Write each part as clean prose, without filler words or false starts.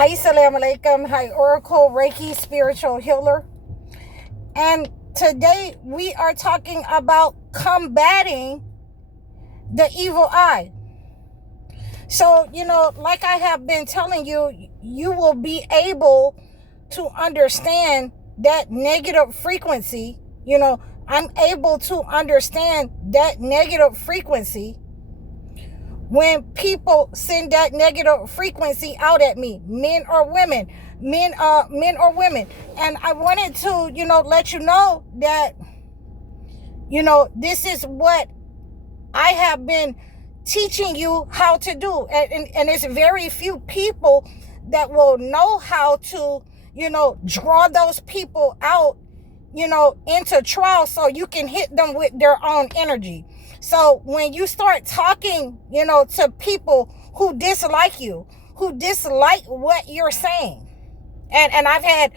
Assalamu alaikum. Hi, Oracle Reiki Spiritual Healer. And today we are talking about combating the evil eye. So, like I have been telling you, you will be able to understand that negative frequency. I'm able to understand that negative frequency when people send that negative frequency out at me, men or women, men or women. And I wanted to, let you know that, this is what I have been teaching you how to do. And it's very few people that will know how to, draw those people out, into trial so you can hit them with their own energy. So when you start talking, to people who dislike you, who dislike what you're saying, and I've had,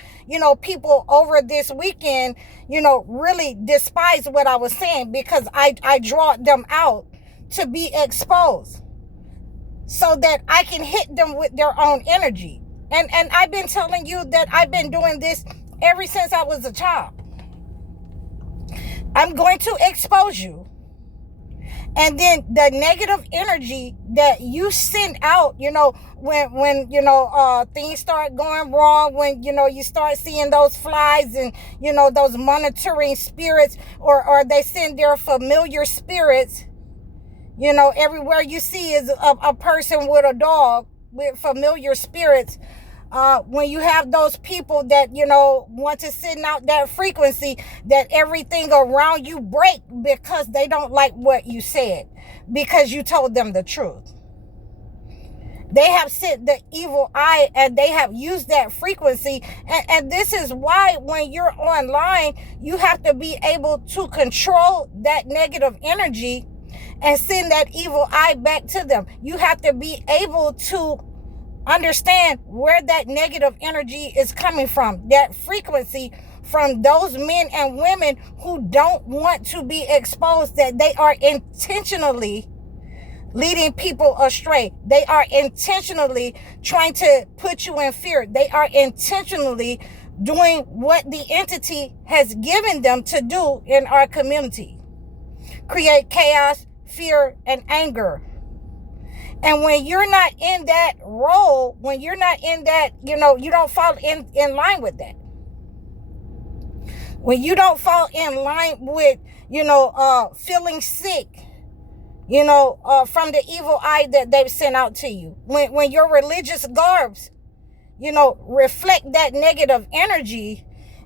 people over this weekend, really despise what I was saying because I draw them out to be exposed so that I can hit them with their own energy. And I've been telling you that I've been doing this ever since I was a child. I'm going to expose you. And then the negative energy that you send out, when things start going wrong, when, you start seeing those flies and, those monitoring spirits, or they send their familiar spirits, everywhere you see is a person with a dog with familiar spirits. When you have those people that, want to send out that frequency, that everything around you break because they don't like what you said, because you told them the truth. They have sent the evil eye and they have used that frequency. And this is why when you're online, you have to be able to control that negative energy and send that evil eye back to them. You have to be able to understand where that negative energy is coming from, that frequency from those men and women who don't want to be exposed, that they are intentionally leading people astray. They are intentionally trying to put you in fear. They are intentionally doing what the entity has given them to do in our community. Create chaos, fear, and anger. And when you're not in that role, when you're not in that, you don't fall in line with that. When you don't fall in line with, feeling sick, from the evil eye that they've sent out to you. When your religious garbs, reflect that negative energy,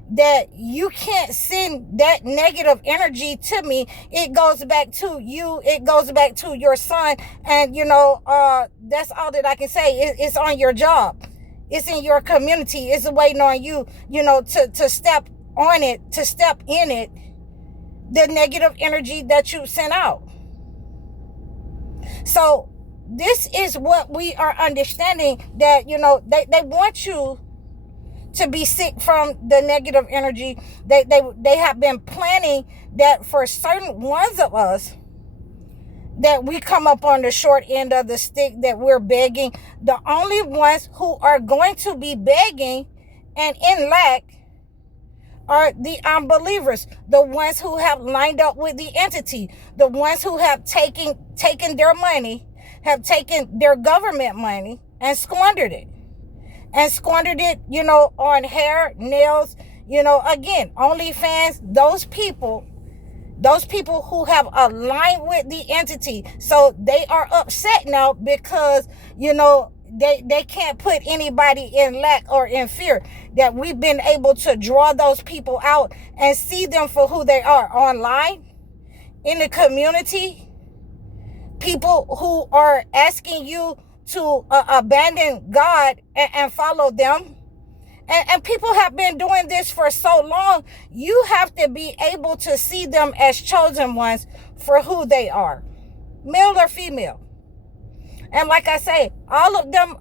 that you can't send that negative energy to me. It goes back to you. It goes back to your son. And, that's all that I can say. It's on your job. It's in your community. It's waiting on you, to step on it, to step in it, the negative energy that you sent out. So this is what we are understanding, that, they want you to be sick from the negative energy. They have been planning that for certain ones of us, that we come up on the short end of the stick, that we're begging. The only ones who are going to be begging and in lack are the unbelievers, the ones who have lined up with the entity, the ones who have taken their money, have taken their government money and squandered it. And squandered it, on hair, nails, again, OnlyFans, those people who have aligned with the entity. So they are upset now because, they can't put anybody in lack or in fear, that we've been able to draw those people out and see them for who they are online, in the community, people who are asking you to abandon God and follow them. And people have been doing this for so long. You have to be able to see them as chosen ones for who they are, male or female. And like I say, all of them,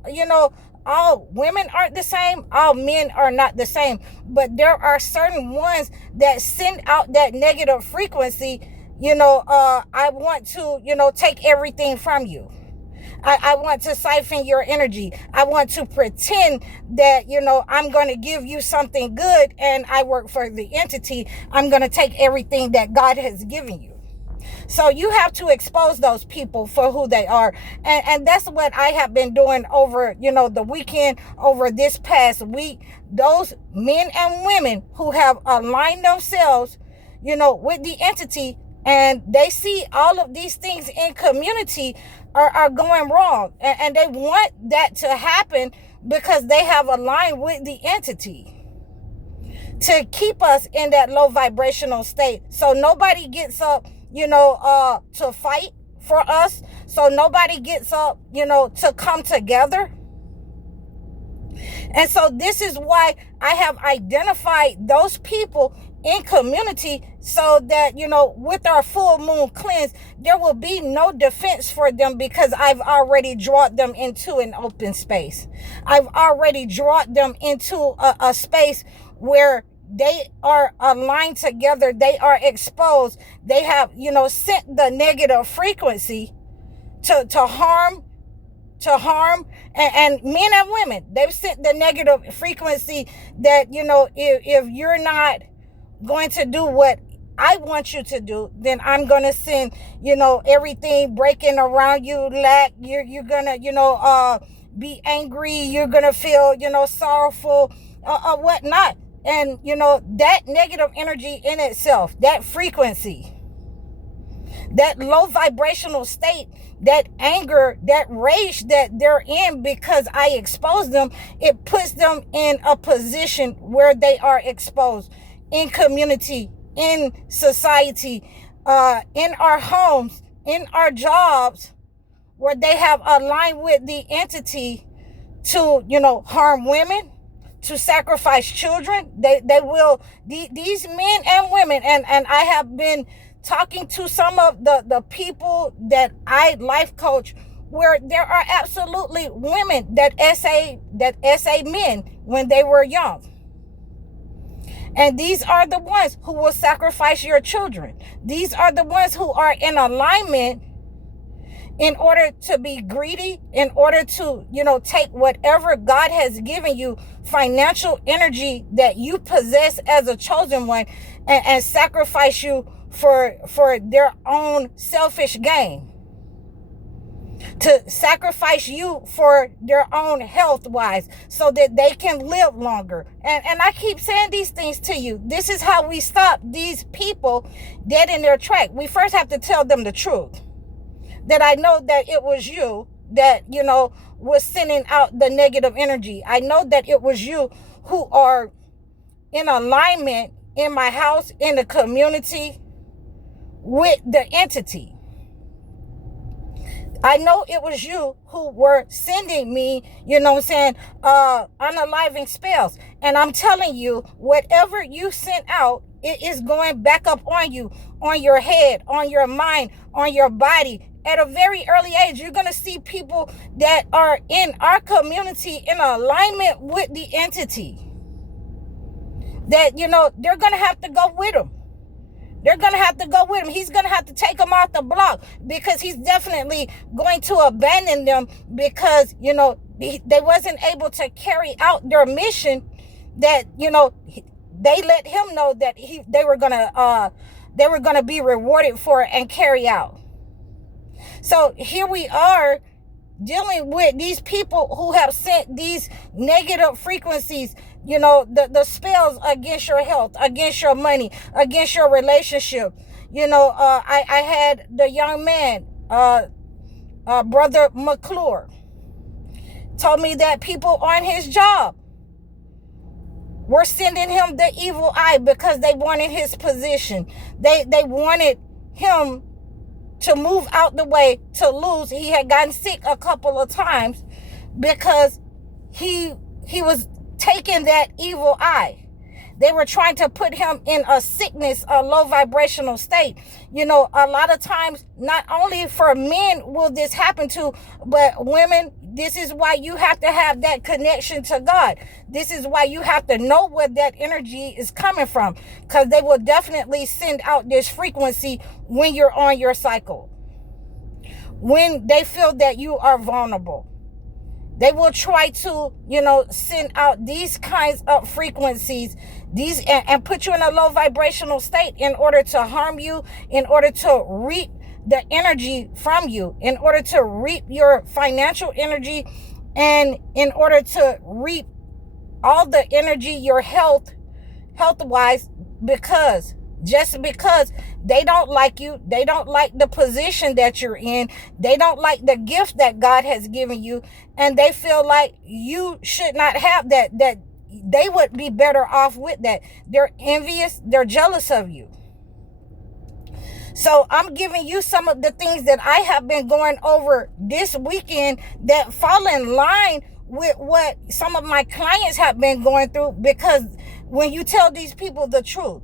all women aren't the same, all men are not the same. But there are certain ones that send out that negative frequency. I want to, take everything from you. I want to siphon your energy. I want to pretend that, I'm going to give you something good and I work for the entity. I'm going to take everything that God has given you. So you have to expose those people for who they are. And that's what I have been doing over, the weekend, over this past week. Those men and women who have aligned themselves, with the entity, and they see all of these things in community are going wrong. And they want that to happen because they have aligned with the entity to keep us in that low vibrational state. So nobody gets up, to fight for us. So nobody gets up, to come together. And so this is why I have identified those people in community so that, with our full moon cleanse, there will be no defense for them because I've already drawn them into an open space. I've already drawn them into a space where they are aligned together. They are exposed. They have, sent the negative frequency to harm, and men and women. They've sent the negative frequency that, if you're not going to do what I want you to do, then I'm going to send, everything breaking around you, lack. You're going to, be angry. You're going to feel, sorrowful, or whatnot. And, that negative energy in itself, that frequency, that low vibrational state, that anger, that rage that they're in because I expose them, it puts them in a position where they are exposed in community, in society, in our homes, in our jobs, where they have aligned with the entity to, harm women, to sacrifice children. They will, these men and women, and I have been talking to some of the people that I life coach, where there are absolutely women that SA men when they were young. And these are the ones who will sacrifice your children. These are the ones who are in alignment in order to be greedy, in order to, take whatever God has given you, financial energy that you possess as a chosen one, and sacrifice you for their own selfish gain. To sacrifice you for their own health wise, so that they can live longer. And I keep saying these things to you. This is how we stop these people dead in their track. We first have to tell them the truth. That I know that it was you that, was sending out the negative energy. I know that it was you who are in alignment in my house, in the community, with the entity. I know it was you who were sending me, unaliving spells. And I'm telling you, whatever you sent out, it is going back up on you, on your head, on your mind, on your body. At a very early age, you're going to see people that are in our community in alignment with the entity. That, they're going to have to go with him. They're going to have to go with him. He's going to have to take them off the block, because he's definitely going to abandon them because, they wasn't able to carry out their mission that, they let him know that they were going to be rewarded for it and carry out. So here we are dealing with these people who have sent these negative frequencies, the spells against your health, against your money, against your relationship. I had the young man, Brother McClure, told me that people on his job were sending him the evil eye because they wanted his position. They wanted him to move out the way, to lose. He had gotten sick a couple of times because he was taking that evil eye. They were trying to put him in a sickness, a low vibrational state. A lot of times, not only for men will this happen to, but women. This is why you have to have that connection to God. This is why you have to know where that energy is coming from, because they will definitely send out this frequency when you're on your cycle. when they feel that you are vulnerable. They will try to, send out these kinds of frequencies, and put you in a low vibrational state in order to harm you, in order to reap the energy from you, in order to reap your financial energy, and in order to reap all the energy, your health-wise, just because they don't like you, they don't like the position that you're in, they don't like the gift that God has given you, and they feel like you should not have that they would be better off with that. They're envious, they're jealous of you. So I'm giving you some of the things that I have been going over this weekend that fall in line with what some of my clients have been going through, because when you tell these people the truth,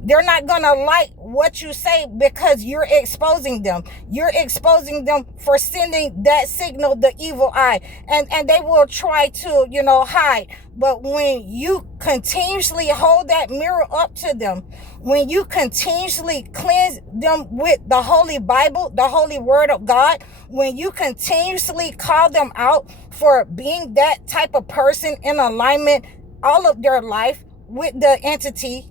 they're not going to like what you say, because you're exposing them. You're exposing them for sending that signal, the evil eye. And they will try to, hide. But when you continuously hold that mirror up to them, when you continuously cleanse them with the Holy Bible, the Holy Word of God, when you continuously call them out for being that type of person in alignment all of their life with the entity,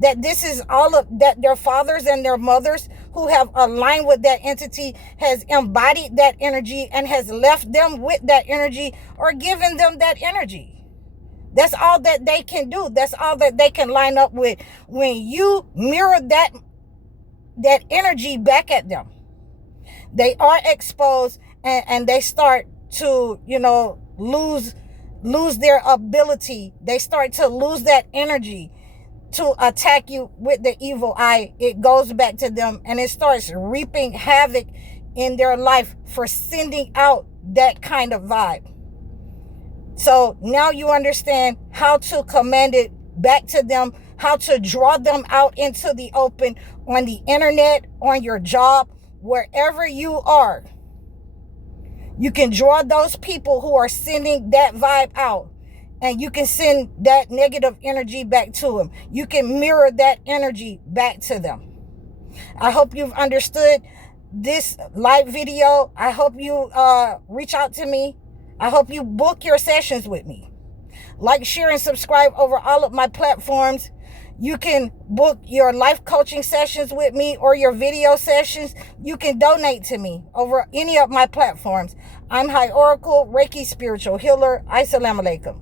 that this is all of that, their fathers and their mothers who have aligned with that entity has embodied that energy and has left them with that energy or given them that energy. That's all that they can do. That's all that they can line up with. When you mirror that energy back at them, they are exposed, and they start to, lose their ability. They start to lose that energy to attack you with the evil eye. It goes back to them, and it starts reaping havoc in their life for sending out that kind of vibe. So now you understand how to command it back to them, how to draw them out into the open, on the internet, on your job, wherever you are. You can draw those people who are sending that vibe out, and you can send that negative energy back to them. You can mirror that energy back to them. I hope you've understood this live video. I hope you reach out to me. I hope you book your sessions with me. Like, share, and subscribe over all of my platforms. You can book your life coaching sessions with me or your video sessions. You can donate to me over any of my platforms. I'm High Oracle, Reiki Spiritual Healer. Assalamu alaikum.